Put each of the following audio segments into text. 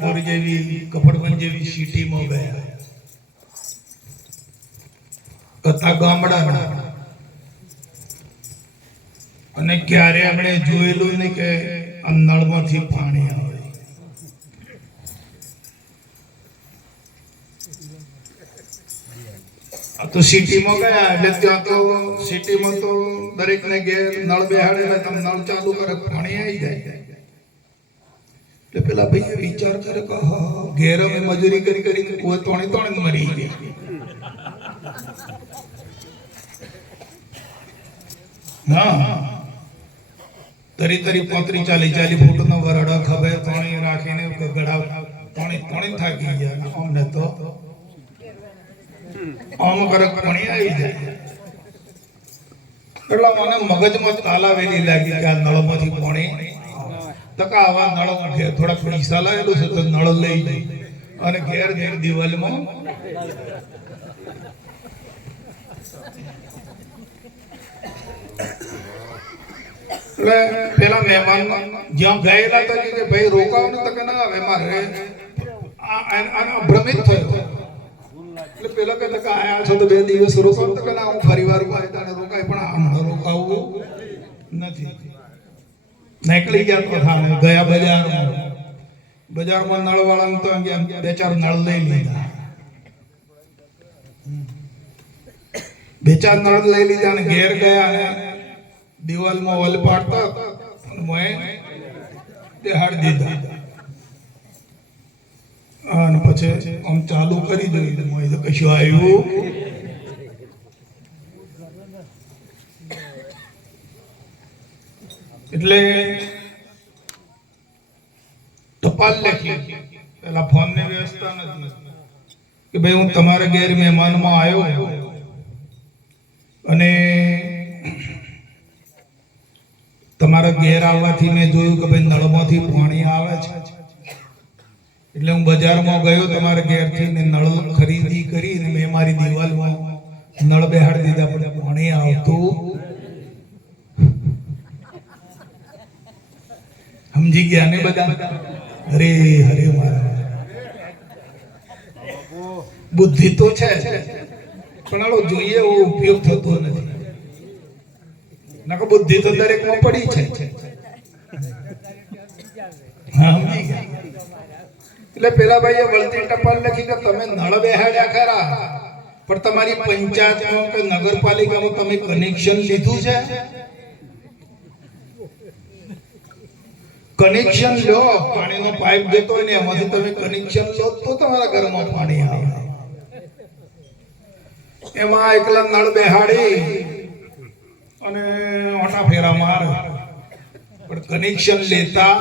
પુર જેવી કપડવંજ જેવી સિટીમાં ગયા કથા ગામડાના અને ક્યારે આપણે જોયેલું નહીં કે આ નળમાંથી પાણી આવે આ તો સિટીમાં ગયા એટલે ત્યાં તો સિટીમાં તો દરેકને ઘેર નળ બેહાડે એટલે તમે નળ ચાલુ કરે પાણી આવી જાય એટલે પેલા ભાઈ વિચાર કરે કે ઘેર અમે મજૂરી કરી કરીને કોઈ તોણી તોણી મરી ગયા હા તરી 35-40 ફૂટનો વરડો ખભે તોણી રાખીને ગળા તોણી થાકી ગયા અમને તો આમ કરે પાણી આવી જાય એટલે મને મગજમાં તાલાવેલી લાગી કે આ નળમાંથી પાણી તકા આવા નળ ઘેર થોડા પૈસા લાવેલું છે તો નળ લઈ જઈ અને ઘેર જઈને દિવાલમાં એટલે પેલા મહેમાન જ્યાં ગયેલા હતા કે ભાઈ રોકાવ ને તક ના આવે મારે આનો ભ્રમિત થયો એટલે પેલા કે તક આયા છો તો 2 દિવસ રોકાવ તક ના હું ફરીવાર રોકાય રોકાય પણ આમ રોકાવું નથી નીકળી ગયા તો થાને ગયા બજારમાં નળવાળાને તો 2-4 નળ લઈ લીધા 2-4 નળ લઈ લીધા અને ઘેર ગયા અને દિવાલમાં ઓલ પાડતા મેં દેહાડ દીધા અને પછી આમ ચાલુ કરી દીધું મેં તો કશું આવ્યું એટલે ટપાલ લખી પેલા ફોન ની વ્યવસ્થા નથી કે ભાઈ હું તમારા ઘેર મહેમાનમાં આવ્યો અને તમારા ઘેર આવવાથી મેં જોયું કે ભાઈ નળમાંથી પાણી આવે છે એટલે હું બજારમાં ગયો તમારા ઘેરથી ને નળ ખરીદી કરીને મેં મારી દિવાલમાં નળ બેહાડી દીધા પણ પાણી આવતું સમજી ગયા ને બધા અરે હરે મારા બુદ્ધિ તો છે પણ આલો જોઈએ એવો ઉપયોગ થતો નથી નકો બુદ્ધિ તો દરેકમાં પડી છે હા સમજી ગયા એટલે પેલા ભાઈએ વળતી ટપાલ લખી કે તમે નળ બેહાડ્યા ખરા પણ તમારી પંચાયતમાં કે નગરપાલિકામાં તમે કનેક્શન લીધું છે કનેક્શન લો પાણીનો પાઇપ જતો હોય ને એમાંથી તમે કનેક્શન લો તો તમારા ઘરમાં પાણી આવે એમાં એકલા નળ બેહાડી અને ઓટા ફેરા માર પણ કનેક્શન લેતા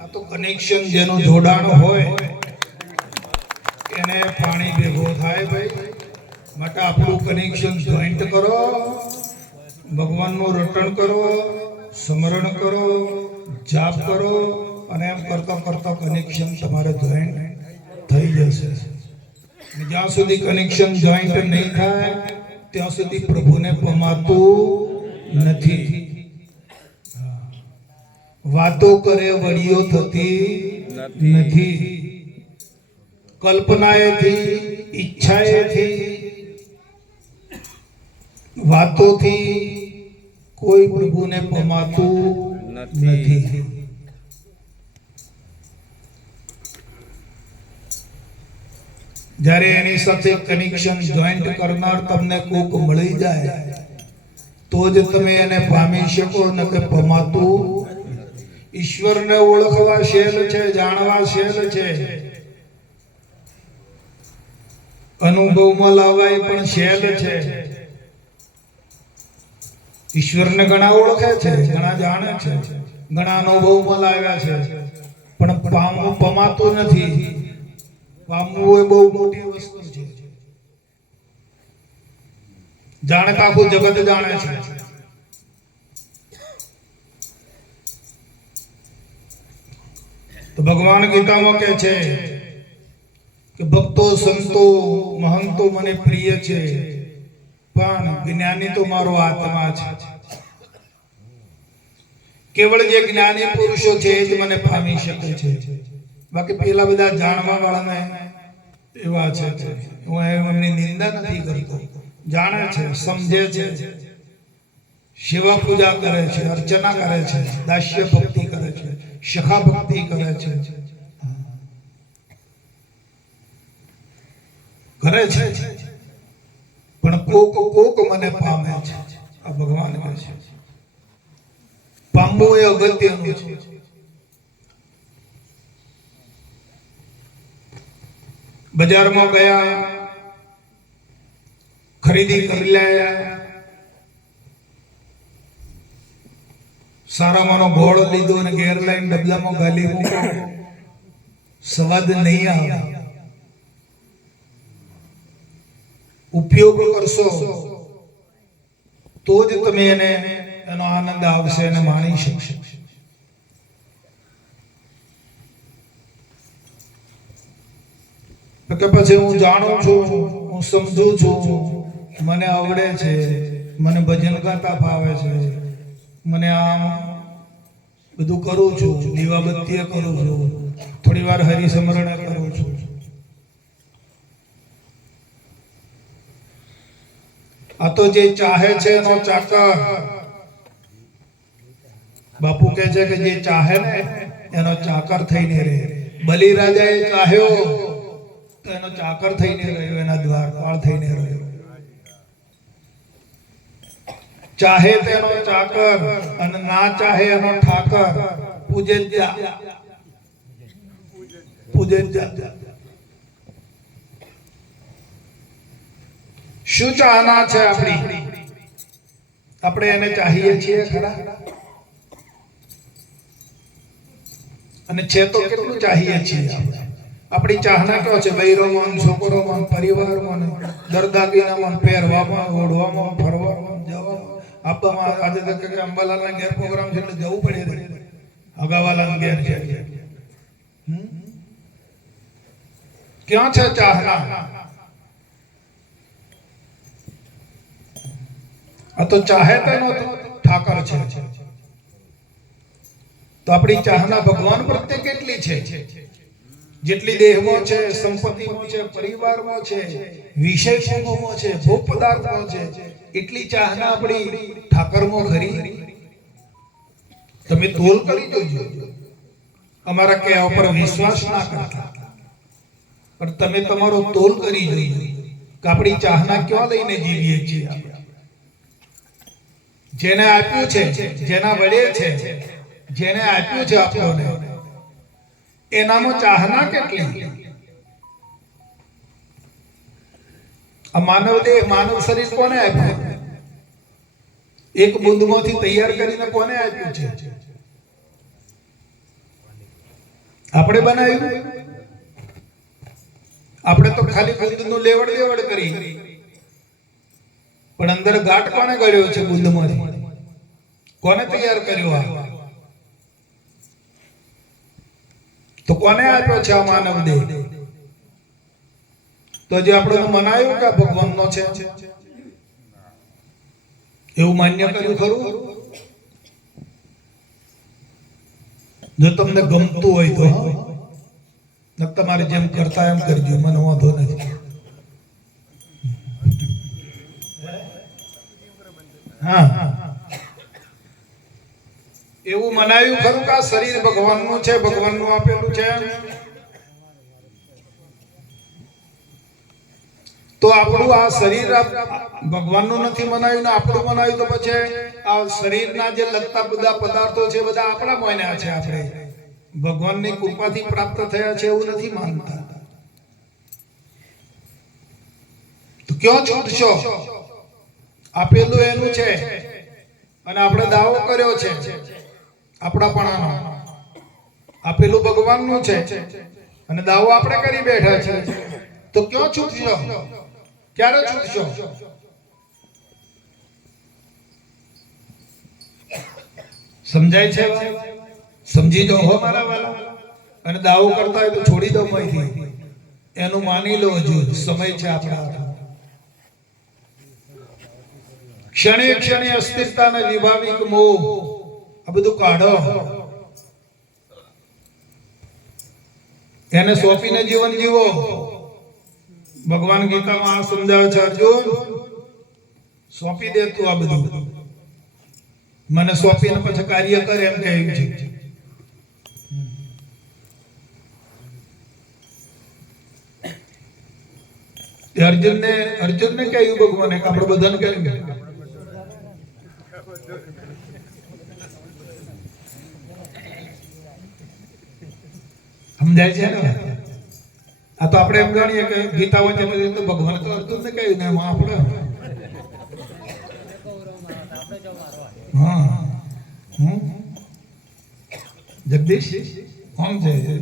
આ તો કનેક્શન જેનું જોડાણ હોય એને પાણી ભેગો થાય ભાઈ માટે આપણું કનેક્શન જોઈન્ટ કરો ભગવાનનું રટણ કરો સ્મરણ કરો જાપ કરો અને એમ કરતા કરતા કનેક્શન તમારે જોઈન્ટ થઈ જશે જ્યાં સુધી કનેક્શન જોઈન્ટ નહીં થાય ત્યાં સુધી પ્રભુને પમાતું નથી વાતો કરે વડીઓ થતી નથી કલ્પનાએથી ઈચ્છાએથી વાતોથી કોઈ પ્રભુને પમાતું નથી જ્યારે એની સાથે કનેક્શન જોઈન્ટ કરનાર તમને કોક મળી જાય તો જ તમે એને પામી શકો ન કે પમાતું ઈશ્વરને ઓળખવા શેલ છે જાણવા શેલ છે અનુભવમાં લાવવા એ પણ શેલ છે ઈશ્વરને ઘણા ઓળખે છે ઘણા જાણે છે ઘણા અનુભવમાં લાવ્યા છે પણ પમાતું નથી પામવું એ બહુ મોટી વસ્તુ છે જાણતા આખું જગત જાણે છે તો ભગવાન ગીતામાં કહે છે કે ભક્તો સંતો મહંતો મને પ્રિય છે પણ જ્ઞાની તો મારો આત્મા છે કેવળ જે જ્ઞાની પુરુષો છે એ જ મને પામી શકે છે બાકી પેલા બધા જાણવા વાળાને એવા છે, હું એમની નિંદા નથી કરતો, જાણે છે, સમજે છે, સેવા પૂજા કરે છે, અર્ચના કરે છે, દાસ્ય ભક્તિ કરે છે, સખા ભક્તિ કરે છે, કરે છે, પણ કોક મને પામે છે, આ ભગવાન કહે છે. પામવું એ અગત્યનું છે. બજારમાં ગયા, ખરીદી કરી લાયા, સારામાંનો ગોળ લીધો અને ઘેર લઈને ડબલામાં ગાલી મૂકો, સ્વાદ નહીં આવે. ઉપયોગ કરશો તો જ તમે એનો આનંદ આવશે અને માણી શકશો. કે પછી હું જાણું છું, હું સમજુ છું, મને આવડે છે, મને ભજન ગાતા ફાવે છે, મને આમ બધું કરું છું, દીવાબત્તી કરું છું, થોડી વાર હરિસ્મરણ કરું છું. આ તો જે ચાહે છે એનો ચાકર. બાપુ કહે છે કે જે ચાહે ને એનો ચાકર થઈને રહે. બલિરાજાએ ચાહ્યો તો એનો ચાકર થઈને રહ્યો, એના દ્વારપાળ થઈને રહ્યો. ચાહે તેનો ચાકર અને ના ચાહે એનો ઠાકર. પૂજે શું ચાહના છે આપણી? આપણે એને ચાહીએ છીએ ખરા? અને છે તો કેટલું ચાહીએ છીએ? આપણી ચાહના કેવો છે? બૈરોમાં, છોકરોમાં, પરિવારમાં, દરદાગીનામાં, પહેરવામાં, ઓઢવામાં, ફરવામાં, જવામાં, આપવામાં. આજે તો કે અંબાલાલના ઘેર પ્રોગ્રામ છે એટલે જવું પડે, અગાવાલાના ઘેર છે. ક્યાં છે ચાહના? આ તો ચાહે તેનો ઠાકર છે. તો આપણી ચાહના ભગવાન પ્રત્યે કેટલી છે? જેટલી દેહમાં છે, સંપત્તિમાં છે, પરિવારમાં છે, વિષય સુખોમાં છે, ભોગ પદાર્થમાં છે, એટલી ચાહના આપણી ઠાકરમાં ખરી? તમે તોલ કરી જોજો. અમારા કહેવા પર વિશ્વાસ ના કરતા, પણ તમે તમારો તોલ કરી જોજો કે આપણી ચાહના ક્યાં લઈને જીવીએ છીએ. જેને આપ્યું છે, જેના વડે છે, જેને આપ્યું છે આપણને, એનામાં ચાહના કેટલી? આ માનવ દેહ, માનવ શરીર કોને આપ્યું? એક બુંદમાંથી તૈયાર કરીને કોને આપ્યું છે? આપણે બનાવ્યું? આપણે તો ખાલી બુંદનું લેવડ દેવડ કરી, પણ અંદર ગાંઠ કોને ગળ્યો છે? બુંદમાંથી કોને તૈયાર કર્યો? તો કોને આપ્યો છે આ માનવ દેહ? તો જે આપણે મનાયું કે ભગવાનનો છે એવું માન્ય કર્યું ખરું? જો તમને ગમતું હોય તો તમારે જેમ કરતા એમ કરજો, મને વાંધો નથી. હા, એવું મનાયું ખરું કે આ શરીર ભગવાનનું છે, ભગવાનનું આપેલું છે? તો આપણું આ શરીર ભગવાનનું નથી મનાયું ને આપણું મનાયું, તો પછી આ શરીરના જે લગતા બધા પદાર્થો છે બધા આપણા મોયના છે. આપણે ભગવાનની કૃપાથી પ્રાપ્ત થયા છે એવું નથી માનતા. તો ક્યાં છૂટશો? આપેલું એનું છે અને આપણે દાવો કર્યો છે આપણાપણાનો. આપેલું ભગવાનનું છે અને દાવો આપણે કરી બેઠા છે. તો ક્યાં છૂટશો? ક્યારે છૂટશો? સમજાય છે? સમજી જાઓ હો મારા વાલા. અને દાવો કરતા હોય તો છોડી દો માહિતી, એનું માની લો. હજુ સમય છે આપણા. ક્ષણે ક્ષણે અસ્તિત્વના વિભાવિક મોહ, આ બધું કાઢો. એને સોંપીને જીવન જીવો. ભગવાન ગીતામાં આ સમજાવે છે, અર્જુન સોંપી દે તું આ બધું, મને સોંપીને પછી કાર્ય કર એમ કહ્યું છે. અર્જુનને કહ્યું ભગવાને કે આપણે બધાને કહ્યું સમજાય છે ને? આ તો આપણે એમ જાણીએ કે ગીતા હોય તો ભગવાન તો અર્જુનને કહ્યું ને આપણે જગદીશ છે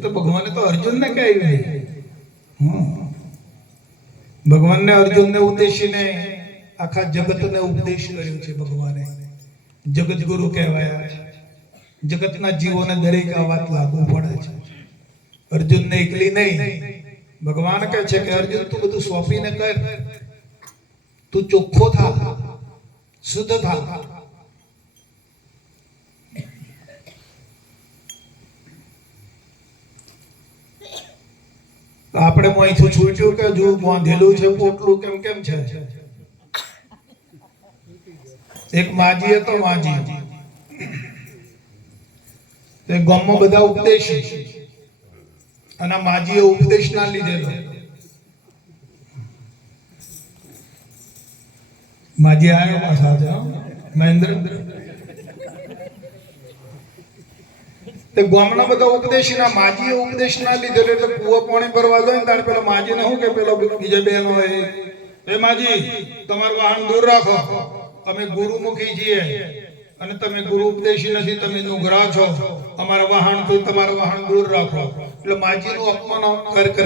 તો ભગવાને તો અર્જુનને કહ્યું. ભગવાનને અર્જુનને ઉદ્દેશીને આખા જગતને ઉપદેશ કર્યો છે. ભગવાને જગત ગુરુ કહેવાયા છે. જગતના જીવોને દરેક આ વાત લાગુ પડે છે. અર્જુનને એકલી નહીં. ભગવાન કહે છે કે અર્જુન તું બધું સોંપીને કર, તું ચોખ્ખો થા, શુદ્ધ થા. આપણે મોંથી છૂટ્યું કે જો બાંધેલું છે પોટલું કેમ કેમ છે. એક માજી હતો, માજી તે ગામમાં બધા ઉપદેશી અને માજીએ ઉપદેશ ના લીધેલો. માજી આવ્યો પાછા મહેન્દ્ર તે ગામના બધા ઉપદેશીના માજીએ ઉપદેશ ના લીધેલો એટલે કુવો પાણી ભરવા જાય ને ત્યારે પેલા માજીને શું કે પેલા બીજા બેન હોય, એ માજી તમારું વાહન દૂર રાખો, અમે ગુરુમુખી છીએ અને તમે ગુરુ ઉપદેશી નથી, તમે નુગરા છો, અમારા વાહન થી તમારું વાહન દૂર રાખો. એટલે માજીનું અપમાન કરે.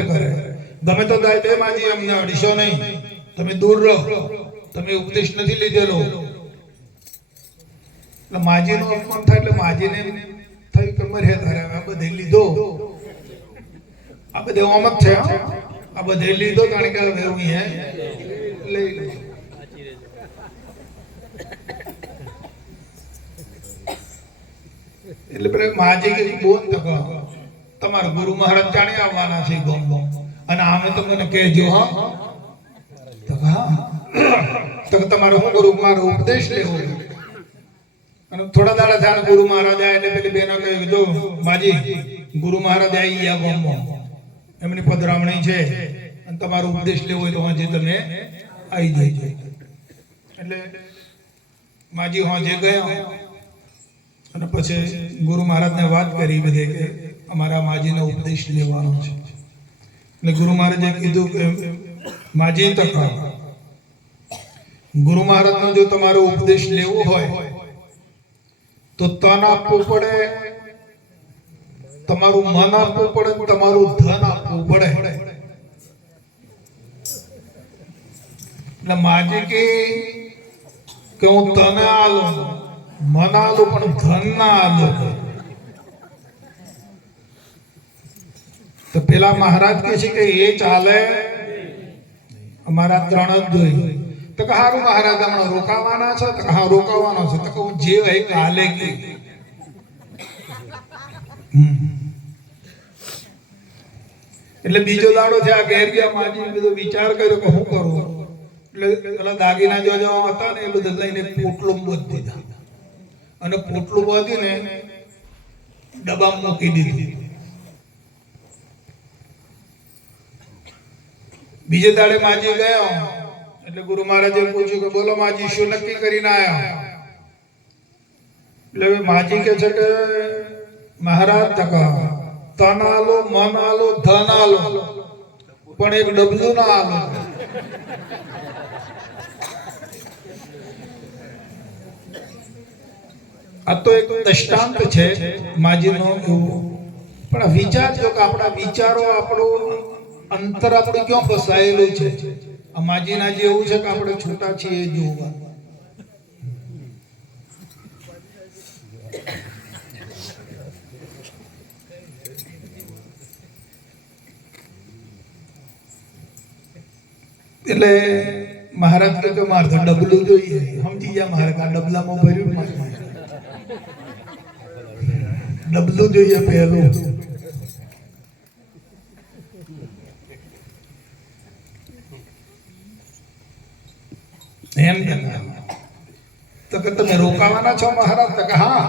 ગમે તો જાય તે માજી અમને અડીશો નહીં, તમે દૂર રહો, તમે ઉપદેશ નથી લીધેલો. એટલે માજીનું અપમાન થાય એટલે માજીને થયું કે મરે તારે આ બધે લીધો, આ બધે ઓમત છે, આ બધે લીધો કારણ કે હવે હું હે લઈ લો. એટલે પેલા માજી કે બોલ તો તમારા ગુરુ મહારાજ જાણી આવવાના છે ગામમાં અને આમે તો મને કહેજો. હા તો તમારે હું ગુરુ મારો ઉપદેશ લેવો. અને થોડા દાડા થાય ગુરુ મહારાજ આયા એટલે પેલી બેનો કહે જો માજી ગુરુ મહારાજ આવી ગયા ગામમાં, એમની પધરામણી છે અને તમારો ઉપદેશ લેવો હોય તો આજે તમે આવી જજો. એટલે માજી હાજે ગયા અને પછી ગુરુ મહારાજને વાત કરી બધે કે અમારા માજીનો ઉપદેશ લેવાનો છે. એટલે ગુરુ મહારાજે કીધું કે માજી તક ગુરુ મહારાજનો જો તમારો ઉપદેશ લેવો હોય તો તન આપવું પડે, તમારું મન આપવું પડે, તમારું ધન આપવું પડે. એટલે માજી કે હું તને આલું, મન આલું પણ ધન ના આલું. તો પેલા મહારાજ કે છે કે એ ચાલે, અમારા ત્રણ જ જોઈએ. તો કે હારું મહારાજ હમણાં રોકાવાના છે? તો હા રોકાવાનો છે. તો કહું જે હોય કાલે કે એટલે બીજો દાડો થયા ઘેર ગયા. માજી બધો વિચાર કર્યો કે શું કરું. એટલે પેલા દાગીના જો હતા ને એ બધું લઈને પોટલું બાંધી દીધા અને પોટલું બાંધીને ડબ્બામાં મૂકી દીધું. બીજે દાડે માજી ગયો એટલે ગુરુ મહારાજે પૂછ્યું કે બોલો માજી શું નક્કી કરીને આયા? એટલે માજી કે છે કે મહારાજ તન આલો, મન આલો, ધન આલો, પણ એક ડબલું ના આલો. આ તો એક દ્રષ્ટાંત છે માજીનો. પણ વિચાર જો કે આપણા વિચારો, આપણું અંતર આપણું ક્યાં ફસાયેલું છે. માજીના જે એવું છે કે આપણે છૂટા છીએ જોવા. એટલે મહારાજ કે મારે તો ડબલું જોઈએ. સમજી ગયા મહારાજ, આ ડબલામાં ભર્યું ડબલું જોઈએ પહેલું. એમ કહેતા તો કે તમે રોકાવાના છો મહારાજ? તો કે હા,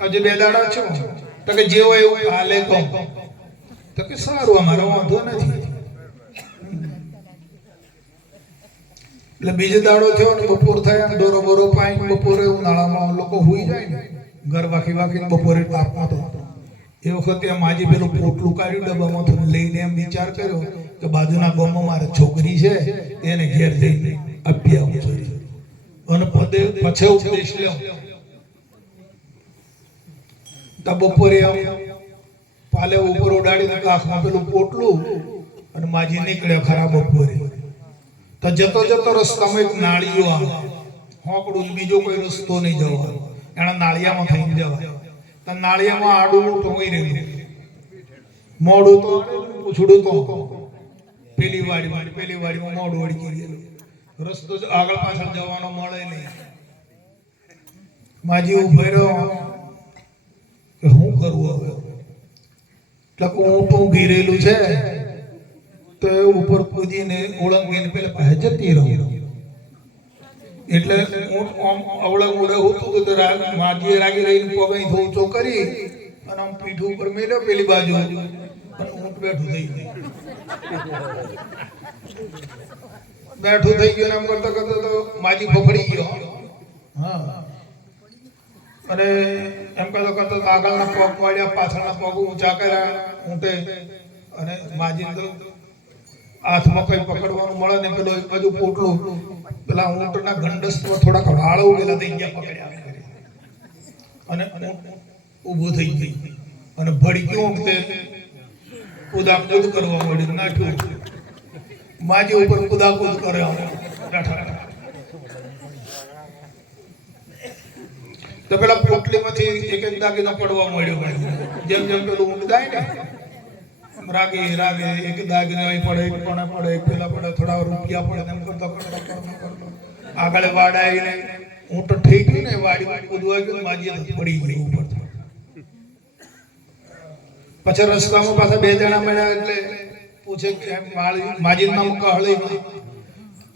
હજુ 2 દાડા છો. તો કે જેવો એવું હાલે તો કે સારું, અમારો વાંધો નથી. એટલે બીજો દાડો થયો ને બપોર થયા ને દોરો બોરો પાઈ બપોરે ઉનાળામાં લોકો હુઈ જાય ને ઘર વાખી વાખીને બપોરે તાપમાં તો એ વખતે માજી પેલું પોટલું કાઢ્યું ડબ્બામાં લઈને એમ વિચાર કર્યો કે બાજુના ગામમાં મારે છોકરી છે એને ઘેર જઈને આપી આવું જોઈએ અને પછી ઉપદેશ લ્યો. તો બપોરે પાલે ઉપર ઉડાડીને આંખમાં પેલું પોટલું અને માજી નીકળ્યો ખરા બપોરે. તો જતો જતો રસ્તામાં એક નાળીઓ આવે, હોકડું, બીજો કોઈ રસ્તો નહીં જવાનો, એના નાળિયામાં થઈને જવાય. તો નાળિયામાં આડું ટોઈ રહ્યું, મોઢું તો પૂછડું તો પેલી વાડીમાં મોઢું અડકી ગયેલું, રસ્તો આગળ પાછળ જવાનો મળે નહીં. માજી ઉભો રહ્યો કે શું કરવું હવે? એટલે ઊંટું ઘીરેલું છે તો એ ઉપર કૂદીને ઓળંગીને પેલા પાસે જતી રહું. એટલે ઊંટ આમ અવળંગ ઉડે હોતું તો માજીએ રાગી રહીને પગ અહીં ઊંચો કરી અને આમ પીઠ ઉપર મેલ્યો પેલી બાજુ, અને ઊંટ બેઠું થઈ ગયું. બેઠું થઈ ગયું આમ કરતા કરતા તો માજી ફફડી ગયો. હા, અને એમ કરતા કરતા આગળના પગ વાળ્યા, પાછળના પગ ઊંચા કર્યા ઊંટે, અને માજી તો હાથમાં કઈ પકડવાનું મળે ને પેલો એક બાજુ પોટલું પેલા ઊંટના ગંડસમાં થોડાક વાળ ઉગેલા થઈ ગયા, પકડ્યા અને ઊભું થઈ ગઈ અને ભડક્યું ઊંટે કુદાકુદ કરવા મળ્યું, નાઠું માજી ઉપર કુદાકુદ કર્યો. તો પેલા પોટલીમાંથી એક એક દાગીનો પડવા મળ્યો. જેમ જેમ પેલું ઊંટ જાય ને રાગે રાગે એક દાગીનો અહીં પડે, એક પણ પડે, એક પેલા પડે, થોડા રૂપિયા પડે, એમ કરતા આગળ વાડ આવીને ઊંટ થઈ ગયું ને વાડી કૂદવા ગયું, માજી પડી ગઈ ઉપર. પછી રસ્તામાં પાછા 2 જણા મળ્યા એટલે પૂછે કે માજી નામ કહળીમાં,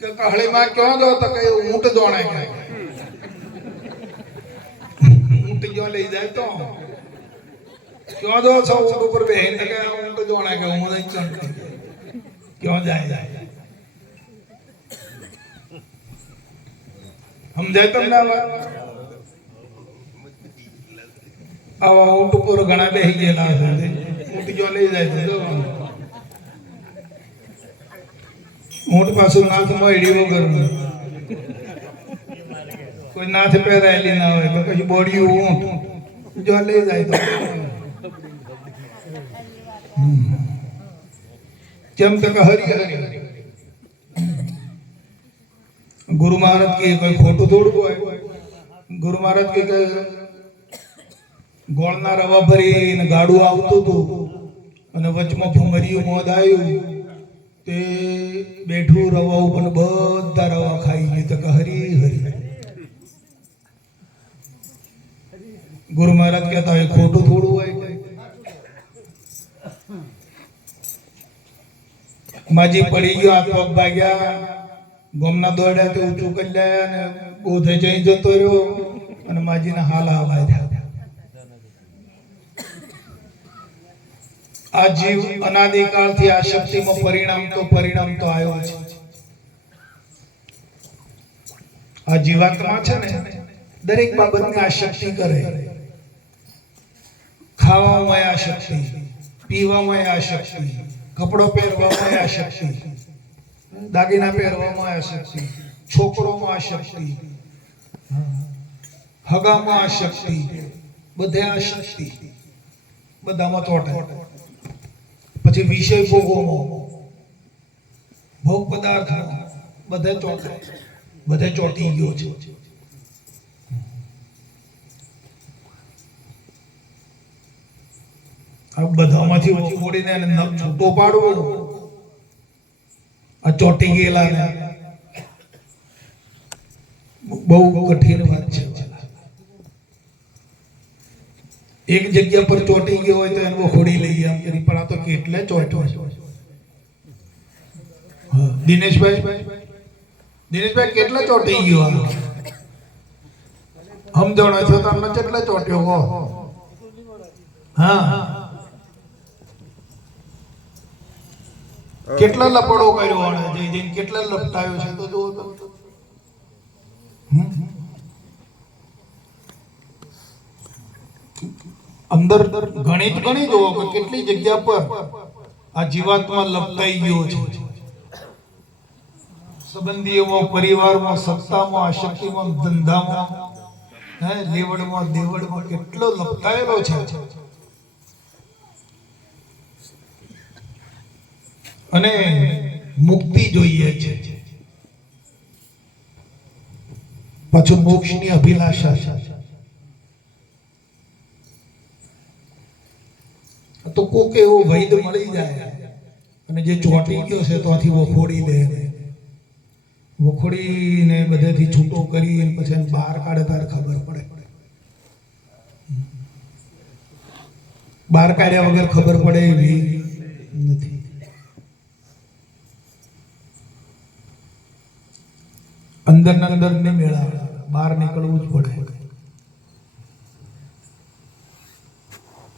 કે કહળીમાં ક્યાં દો? તો કે ઊંટ દોણાય ગયા. ઊંટ જો લઈ જાય તો ક્યાં દો છો? ઊંટ ઉપર બેહીને કે ઊંટ દોણાય કે હું નહીં ચંદ ક્યાં જાય? સમજાય તમને? આવા ઊંટ ઉપર ઘણા બેહી ગયેલા છે, ઊંટ જો લઈ જાય તો ઊંટ પાછું નાથમાં એડી વગર કોઈ નાથ પહેરાયેલી ના હોય તો પછી બોડિયું ઊંટ જો લઈ જાય તો કેમ તો કે હરી હરી ગુરુ મહારાજ કે કોઈ ખોટું થોડું હોય. ગુરુ મહારાજ કે ગોળના રવા ભરીને ગાડું આવતું હતું અને વચમાં ભમરિયું મોદ આવ્યું, તે બેઠું રવા ઉપર બધા રવા ખાઈ ગયું. તો કે હરી હરી. ગુરુ મહારાજ કહેતા હોય ખોટું થોડું હોય. માજી પડી ગયો, હાથ પગ ભાગ્યા, ગમના દોડ્યા તો ઊંચું કરી લ્યા અને બોધે જઈ જતો રહ્યો અને માજીના હાલ આવા થયા. આ જીવ અનાદિકાળથી આ શક્તિમાં પરિણામ તો આવ્યો છે. આ જીવાત્મા છે ને દરેક બાબતની આ શક્તિ કરે. ખાવામાં આ શક્તિ, પીવામાં આ શક્તિ, કપડો પહેરવામાં આ શક્તિ, દાગીના પહેરવામાં આ શક્તિ, છોકરોમાં આ શક્તિ, હગામાં આ શક્તિ, બધે આ શક્તિ, બધામાં તોટે. પછી વિષય ભોગોમાં, ભોગ પદાર્થમાં બધે ચોટે, બધે ચોટી ગયો છે. આ બધામાંથી ઓળીને નખ છૂટો પાડવો, આ ચોટી ગયેલા ને બહુ કઠિન વાત છે. એક જગ્યા પર ચોટી ગયો હોય તો એને ખોડી લઈએ આમ કરી, પણ આ તો કેટલે ચોટ્યો. દિનેશભાઈ દિનેશભાઈ કેટલા ચોટી ગયો સમજણ છો તમને કેટલા ચોટ્યો હો? હા, કેટલા લપડો કર્યો અને જઈ જઈને કેટલા લપટાયો છે તો જુઓ તો. અંદર ગણિત ગણી જુઓ કે કેટલી જગ્યા પર આ જીવાત્મા લપટાઈ ગયો છે. સંબંધીઓમાં, પરિવારમાં, સત્તામાં, આશક્તિમાં, ધંધામાં, લેવડમાં, દેવડમાં કેટલો લપટાયેલો છે. અને મુક્તિ જોઈએ છે, પાછું મોક્ષની અભિલાષા છે. તો કોક એવો વૈદ મળી જાય અને જે ચોંટી ગયો છે ત્યાંથી વખોડી દે, વખોડીને બધેથી છૂટો કરી પછી એને બહાર કાઢે ત્યારે ખબર પડે. બહાર કાઢ્યા વગર ખબર પડે એવી નથી. અંદર ને અંદર ને મેળા, બહાર નીકળવું જ પડે.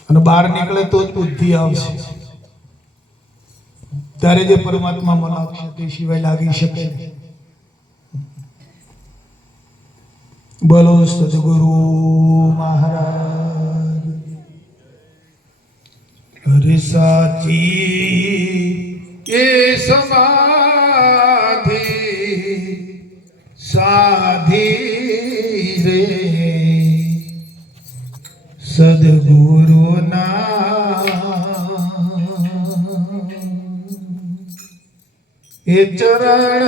અને બહાર નીકળે તો જ બુદ્ધિ આવશે, ત્યારે જે પરમાત્મા માં લાગશે, તે સિવાય લાગી શકે નહીં. બોલો સદગુરુ મહારાજ. હરિ સાચી એ સમાધિ સાધી રે સદગુરુ ના એ ચરણ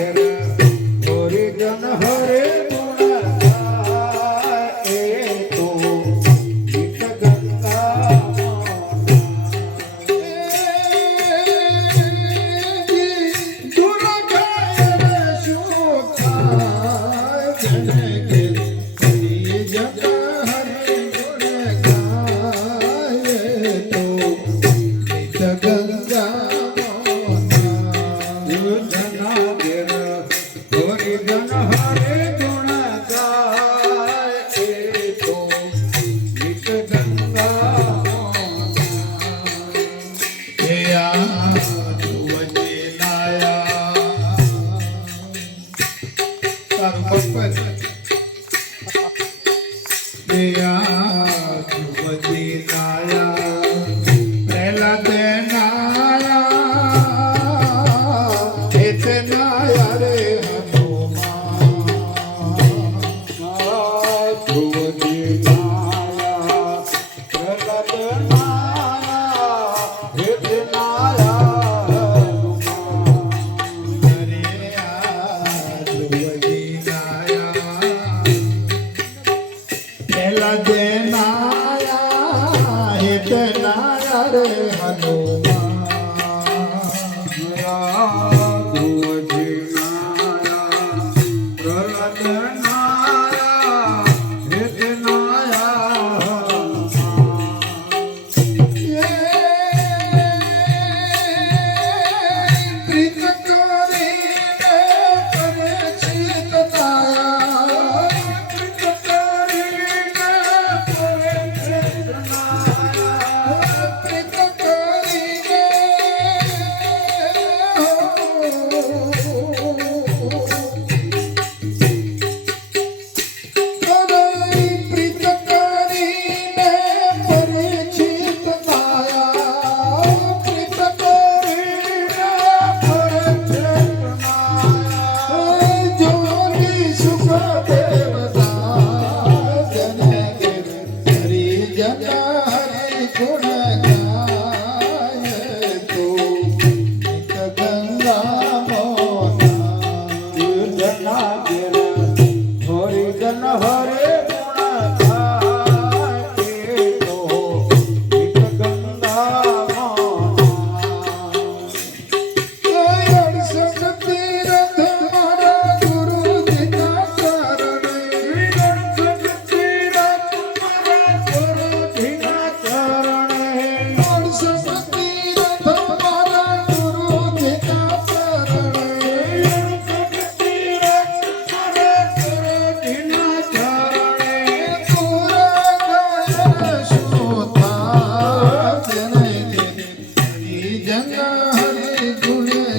ઘેર હોરી જન હરે ગુણ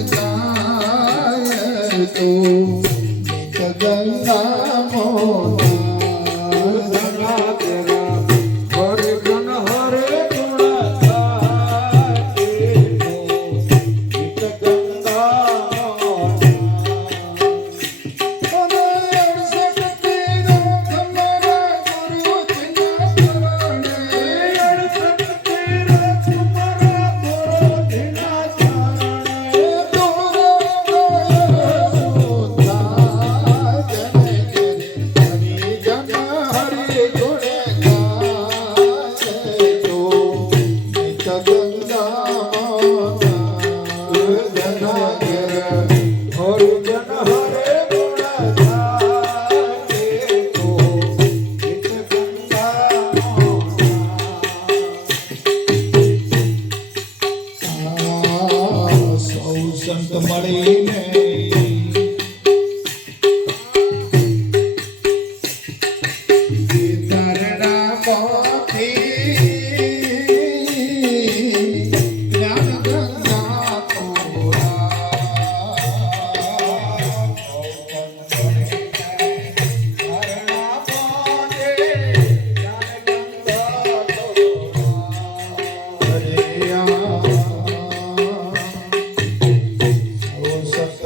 ગાય તો ગીત ગંગા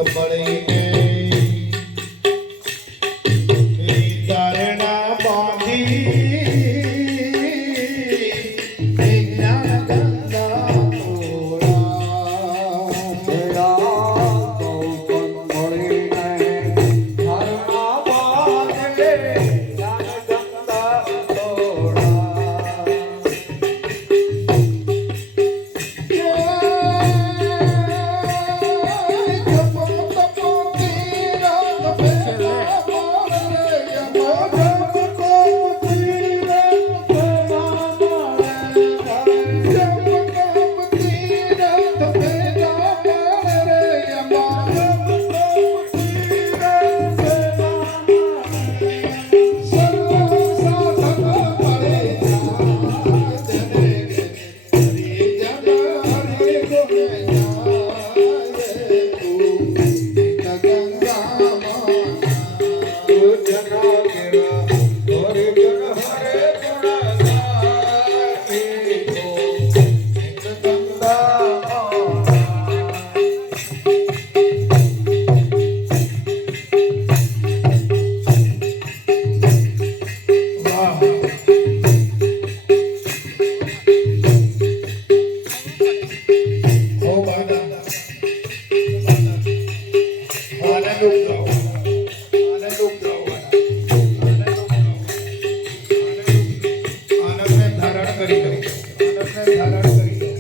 મળે આનંદને ધારણ કરી લો. આનંદને ધારણ કરી લો. આનંદને ધારણ કરી લો.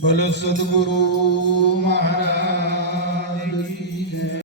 બોલો સદગુરુ મહારાજ